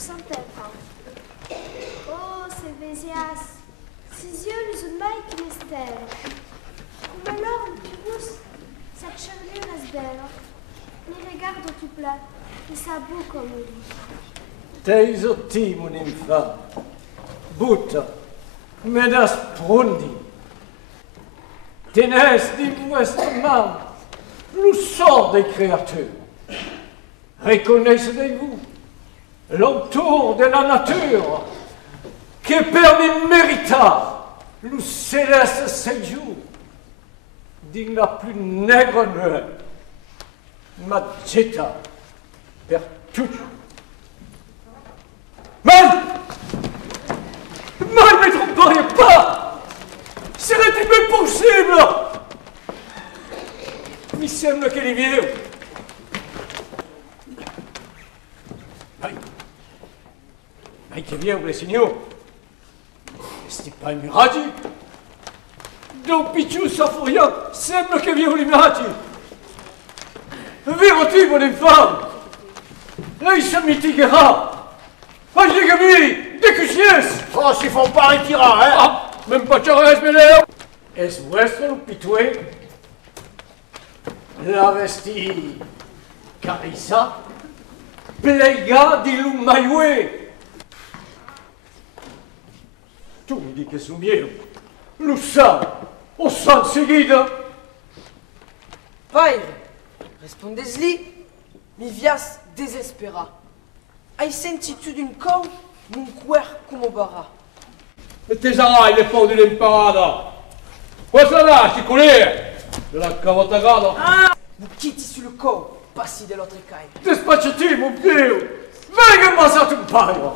Sant'Elfa. Oh, se vesias, ses yeux nous mai che mistero, come l'oro più s'accerlina sbero, mi regardo tu plat, e sa beau comme lui. Teis otti, mon infant, butta, medas prundi, tenez di vostre main le sort des créatures. Reconnaissez-vous l'entour de la nature qui permet mérita le céleste séjour d'une la plus nègre nuée, magenta per toujours. Mal, ne tromperiez pas! Serait-il même possible? Mi sembra che li vieu. Ma che vieu, signor? Sti pas un mirage? Don Picciu Saforia sembra che vieu l'image. Vero-tu, mon enfant? Lei se mitiguera. Ah, j'ai gagné! Des cuchiers! Oh, s'ils font pas les tyrans, hein! Ah, même pas Charles Miller! Es vuestro le pitué? La vesti Carissa? Plega di Lumayue! Tu mi dis que son miedo. Lo sa! O san seguida! Vai, respondes-li, mi vias desespera. Ai sentitu d'un cou, mon cuer come barra. E te sarai le pau dell'imparata! Cosa lasci colere? Della cavotagata? Ah! Vous quittez sur le cou, passi de l'autre caille. Despacciati, mon Dio! Venga, ma sa tu paio!